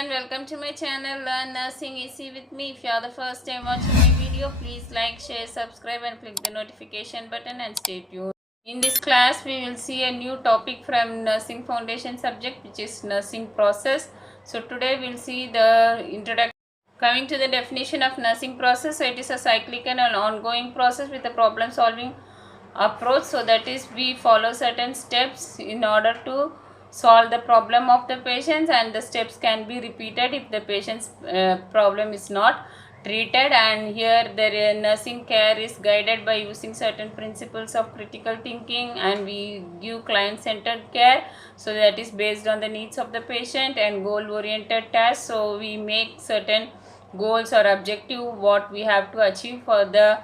everyone, welcome to my channel Learn Nursing Easy with me. If you are the first time watching my video, please like, share, subscribe and click the notification button and stay tuned. In this class, we will see a new topic from Nursing Foundation subject, which is nursing process. So today we will see the introduction. Coming to the definition of nursing process, so it is a cyclic and an ongoing process with a problem solving approach. So that is, we follow certain steps in order to solve the problem of the patients, and the steps can be repeated if the patient's problem is not treated. And here the nursing care is guided by using certain principles of critical thinking, and we give client centered care, so that is based on the needs of the patient, and goal oriented tasks. So we make certain goals or objective what we have to achieve for the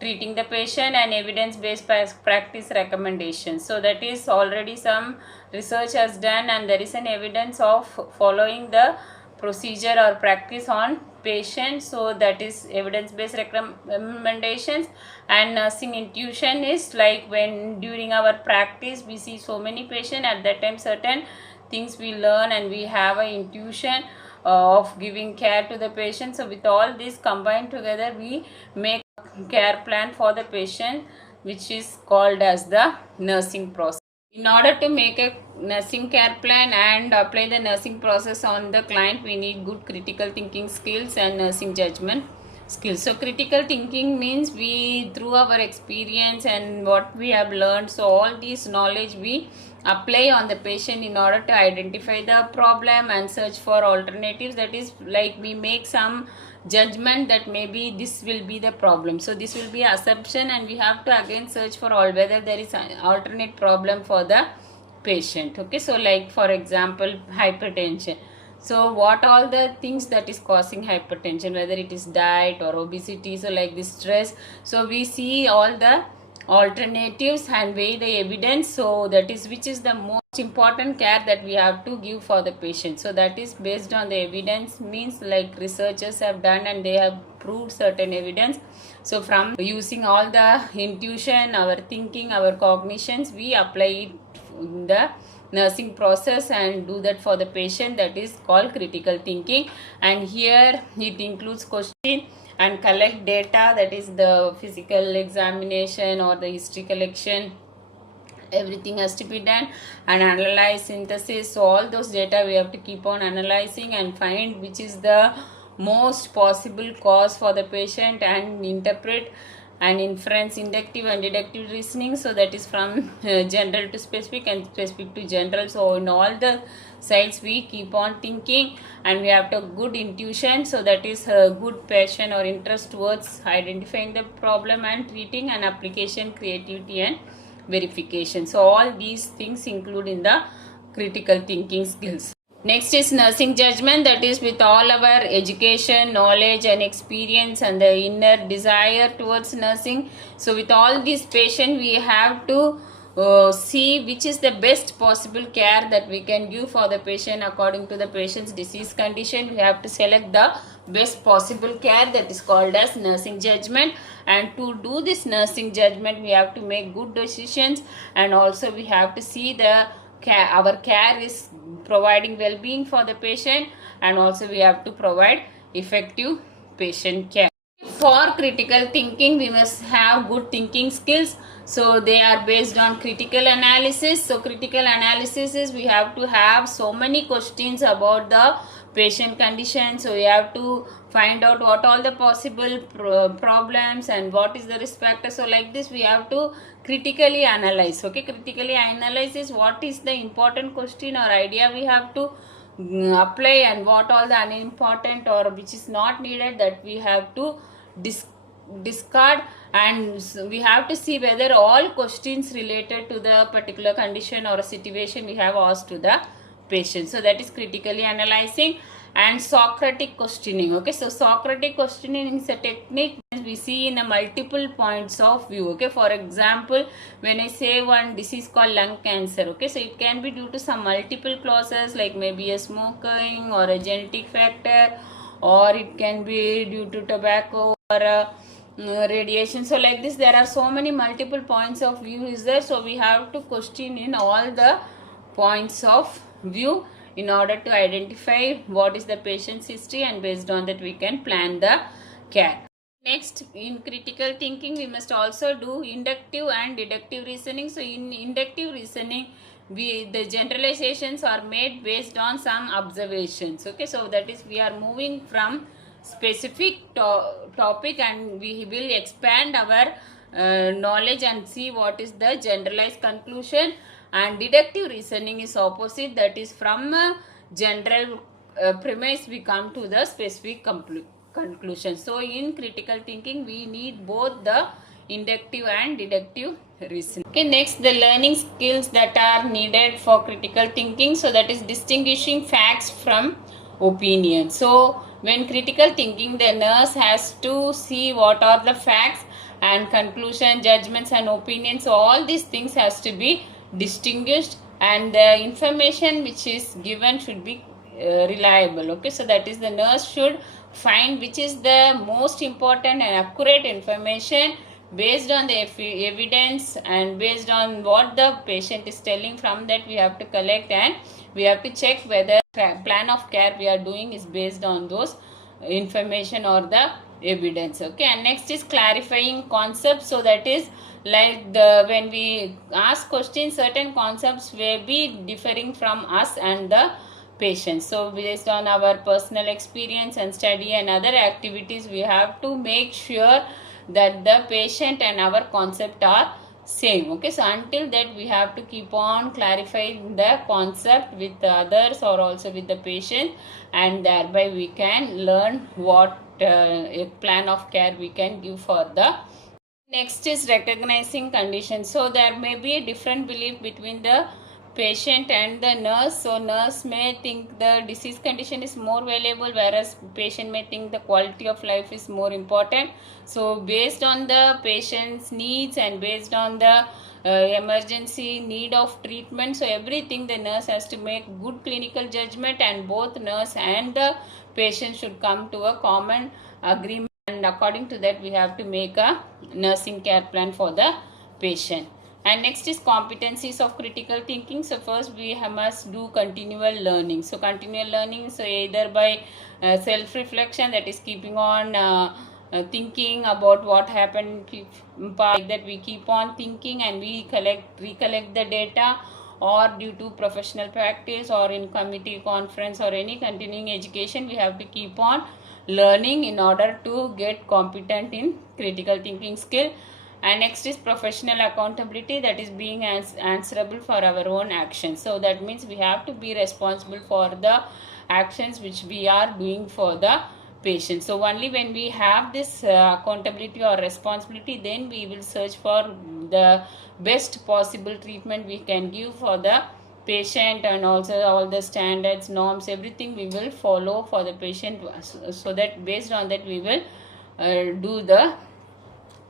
treating the patient, and evidence based practice recommendations. So that is, already some research has done and there is an evidence of following the procedure or practice on patients. So that is evidence based recommendations. And nursing intuition is like when during our practice we see so many patients, at that time certain things we learn and we have an intuition of giving care to the patient. So with all this combined together, we make care plan for the patient, which is called as the nursing process. In order to make a nursing care plan and apply the nursing process on the client, we need good critical thinking skills and nursing judgment skills. So critical thinking means we, through our experience and what we have learned, so all this knowledge we apply on the patient in order to identify the problem and search for alternatives. That is, like we make some judgment that maybe this will be the problem, so this will be assumption, and we have to again search for all whether there is an alternate problem for the patient. Okay, so like for example, hypertension. So what all the things that is causing hypertension, whether it is diet or obesity, so like this stress, so we see all the alternatives and weigh the evidence. So that is, which is the most important care that we have to give for the patient. So that is based on the evidence, means like researchers have done and they have proved certain evidence. So from using all the intuition, our thinking, our cognitions, we apply it in the nursing process and do that for the patient. That is called critical thinking. And here it includes question and collect data, that is the physical examination or the history collection, everything has to be done, and analyze, synthesis. So all those data we have to keep on analyzing and find which is the most possible cause for the patient, and interpret and inference, inductive and deductive reasoning. So that is from general to specific and specific to general. So in all the sides we keep on thinking, and we have to good intuition. So that is a good passion or interest towards identifying the problem and treating, and application, creativity and verification. So all these things include in the critical thinking skills. Next is nursing judgment, that is with all our education, knowledge and experience and the inner desire towards nursing. So with all these patients, we have to see which is the best possible care that we can give for the patient according to the patient's disease condition. We have to select the best possible care, that is called as nursing judgment. And to do this nursing judgment, we have to make good decisions, and also we have to see the care, our care is providing well-being for the patient, and also we have to provide effective patient care. For critical thinking, we must have good thinking skills. So they are based on critical analysis. So critical analysis is we have to have so many questions about the patient condition. So we have to find out what all the possible problems and what is the risk factor. So like this we have to critically analyze. Okay, critically analyze is what is the important question or idea we have to apply, and what all the unimportant or which is not needed that we have to discard. And we have to see whether all questions related to the particular condition or a situation we have asked to the patient. So that is critically analyzing. And Socratic questioning. Okay, so Socratic questioning is a technique we see in a multiple points of view. Okay, for example, when I say one disease called lung cancer, okay, so it can be due to some multiple causes, like maybe a smoking or a genetic factor, or it can be due to tobacco or radiation. So like this there are so many multiple points of view is there. So we have to question in all the points of view in order to identify what is the patient's history, and based on that we can plan the care. Next, in critical thinking, we must also do inductive and deductive reasoning. So in inductive reasoning, the generalizations are made based on some observations. Okay, so that is, we are moving from specific topic, and we will expand our knowledge and see what is the generalized conclusion. And deductive reasoning is opposite, that is, from general premise we come to the specific conclusion. So in critical thinking we need both the inductive and deductive reasoning. Okay, next, the learning skills that are needed for critical thinking. So that is distinguishing facts from opinion. So when critical thinking, the nurse has to see what are the facts and conclusion, judgments and opinions. So all these things has to be distinguished, and the information which is given should be reliable. Okay, so that is, the nurse should find which is the most important and accurate information based on the evidence and based on what the patient is telling. From that we have to collect, and we have to check whether plan of care we are doing is based on those information or the evidence. Okay, and next is clarifying concepts. So that is, like, when we ask questions, certain concepts may be differing from us and the patient. So based on our personal experience and study and other activities, we have to make sure that the patient and our concept are same. Okay, so until that we have to keep on clarifying the concept with others or also with the patient, and thereby we can learn what a plan of care we can give for the. Next is recognizing conditions. So there may be a different belief between the patient and the nurse. So nurse may think the disease condition is more valuable, whereas patient may think the quality of life is more important. So based on the patient's needs and based on the emergency need of treatment, so everything the nurse has to make good clinical judgment, and both nurse and the patient should come to a common agreement, and according to that we have to make a nursing care plan for the patient. And next is competencies of critical thinking. So first we must do continual learning. So continual learning, so either by self reflection, that is keeping on thinking about what happened, like that we keep on thinking and we recollect the data, or due to professional practice or in committee conference or any continuing education, we have to keep on learning in order to get competent in critical thinking skill. And next is professional accountability, that is being answerable for our own actions. So that means we have to be responsible for the actions which we are doing for the patient. So only when we have this accountability or responsibility, then we will search for the best possible treatment we can give for the patient, and also all the standards, norms, everything we will follow for the patient, so that based on that we will do the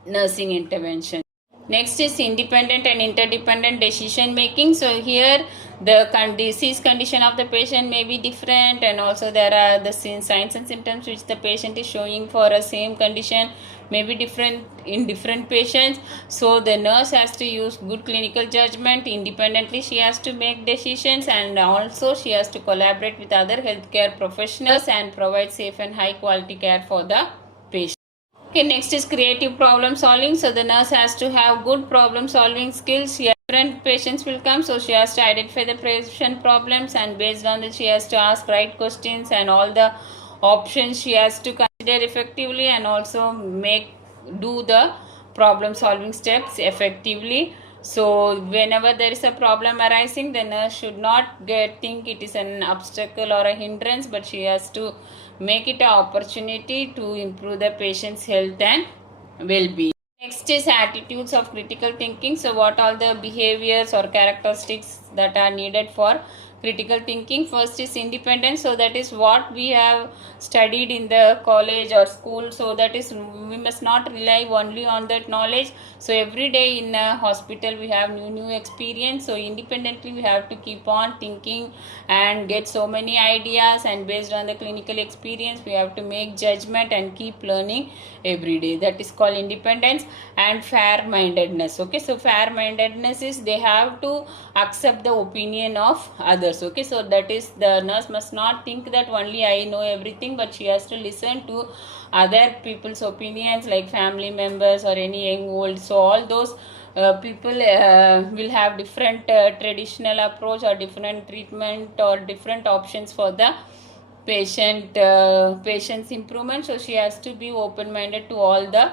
nursing intervention. Next is independent and interdependent decision making. So here the disease condition of the patient may be different, and also there are the signs and symptoms which the patient is showing for a same condition may be different in different patients. So the nurse has to use good clinical judgment. Independently she has to make decisions, and also she has to collaborate with other healthcare professionals and provide safe and high quality care for the patient. Okay, next is creative problem solving. So the nurse has to have good problem solving skills. Different patients will come, so she has to identify the patient problems, and based on that she has to ask right questions, and all the options she has to consider effectively, and also do the problem solving steps effectively. So whenever there is a problem arising, the nurse should not think it is an obstacle or a hindrance, but she has to make it an opportunity to improve the patient's health and well-being. Next is attitudes of critical thinking. So what are the behaviors or characteristics that are needed for critical thinking? First is independence. So that is what we have studied in the college or school. So that is, we must not rely only on that knowledge. So every day in a hospital we have new experience. So independently we have to keep on thinking and get so many ideas, and based on the clinical experience we have to make judgment and keep learning every day. That is called independence. And fair mindedness. Okay, so fair mindedness is they have to accept the opinion of others. thinkers. Okay, so that is, the nurse must not think that only I know everything, but she has to listen to other people's opinions, like family members or any young old. So all those people will have different traditional approach or different treatment or different options for the patient's improvement. So she has to be open minded to all the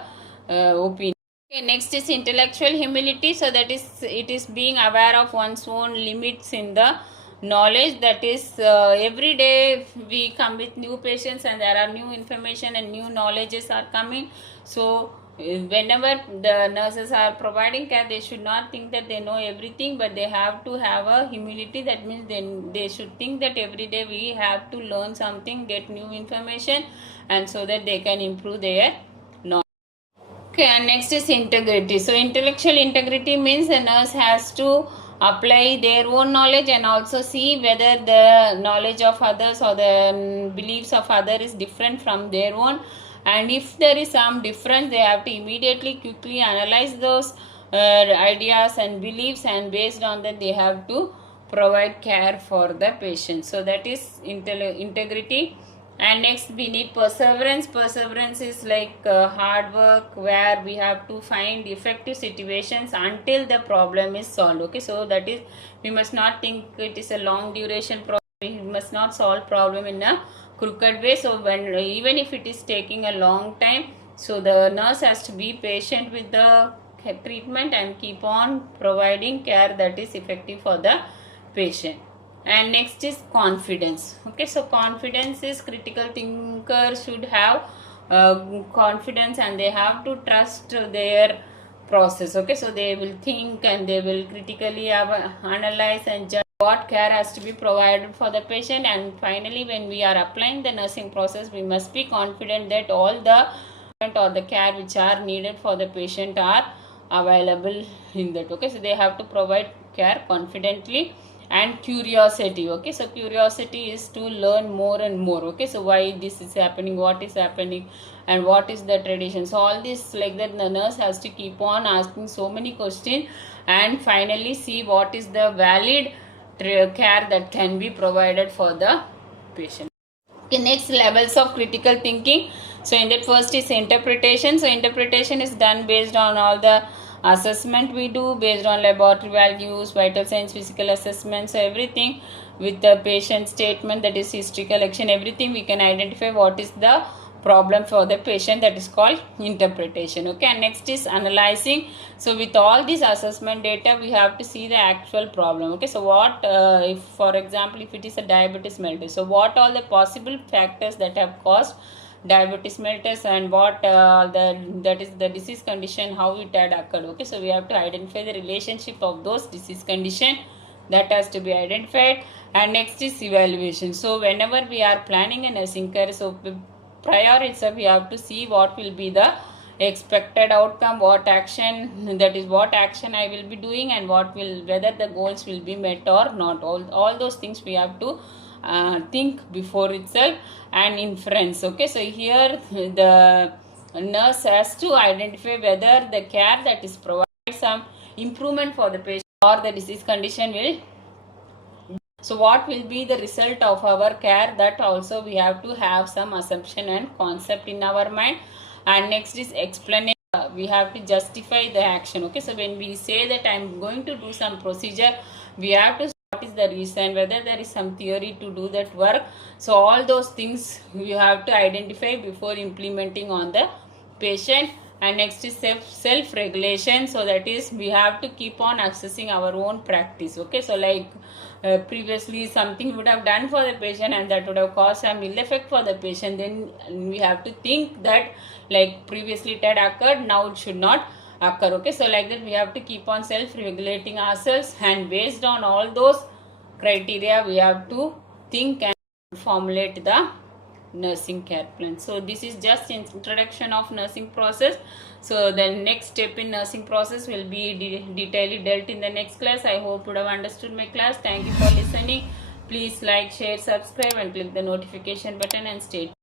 opinions. Okay, next is intellectual humility. So that is, it is being aware of one's own limits in the knowledge. That is, every day we come with new patients and there are new information and new knowledges are coming. So whenever the nurses are providing care, they should not think that they know everything, but they have to have a humility. That means they should think that every day we have to learn something, get new information, and so that they can improve their knowledge. Okay, and next is integrity. So intellectual integrity means the nurse has to apply their own knowledge and also see whether the knowledge of others or the beliefs of others is different from their own. And if there is some difference, they have to immediately quickly analyze those ideas and beliefs, and based on that they have to provide care for the patient. So that is integrity. And next we need perseverance. Perseverance is like hard work, where we have to find effective situations until the problem is solved. Okay, so that is, we must not think it is a long duration problem. We must not solve problem in a crooked way. So when, even if it is taking a long time, so the nurse has to be patient with the treatment and keep on providing care that is effective for the patient. And next is confidence. Okay, so confidence is, critical thinkers should have confidence and they have to trust their process. Okay, so they will think and they will critically analyze and judge what care has to be provided for the patient. And finally, when we are applying the nursing process, we must be confident that all the or the care which are needed for the patient are available in that. Okay, so they have to provide care confidently. And curiosity. Okay, so curiosity is to learn more and more. Okay, so why this is happening, what is happening, and what is the tradition. So all this, like that, the nurse has to keep on asking so many questions and finally see what is the valid care that can be provided for the patient. Okay, next, levels of critical thinking. So in that, first is interpretation. So interpretation is done based on all the assessment we do, based on laboratory values, vital signs, physical assessments. So everything with the patient statement, that is history collection, everything we can identify what is the problem for the patient. That is called interpretation. Okay, and next is analyzing. So with all this assessment data, we have to see the actual problem. Okay, so what if, for example, if it is a diabetes mellitus, so what all the possible factors that have caused diabetes mellitus, and what that is the disease condition, how it had occurred. Okay, so we have to identify the relationship of those disease condition, that has to be identified. And next is evaluation. So whenever we are planning a nursing care, so prior itself we have to see what will be the expected outcome, what action, that is what action I will be doing, and what will, whether the goals will be met or not. All those things we have to think before itself. And inference. Okay, so here the nurse has to identify whether the care that is provided some improvement for the patient or the disease condition will. So what will be the result of our care, that also we have to have some assumption and concept in our mind. And next is explanation. We have to justify the action. Okay, so when we say that I am going to do some procedure, we have to what is the reason, whether there is some theory to do that work. So all those things you have to identify before implementing on the patient. And next is self-regulation. So that is, we have to keep on accessing our own practice. Okay, so like previously something would have done for the patient and that would have caused some ill effect for the patient, then we have to think that like previously it had occurred, now it should not occur. Okay, so like that we have to keep on self-regulating ourselves, and based on all those criteria we have to think and formulate the nursing care plan. So this is just introduction of nursing process. So the next step in nursing process will be detailedly dealt in the next class. I hope you would have understood my class. Thank you for listening. Please like, share, subscribe and click the notification button and stay tuned.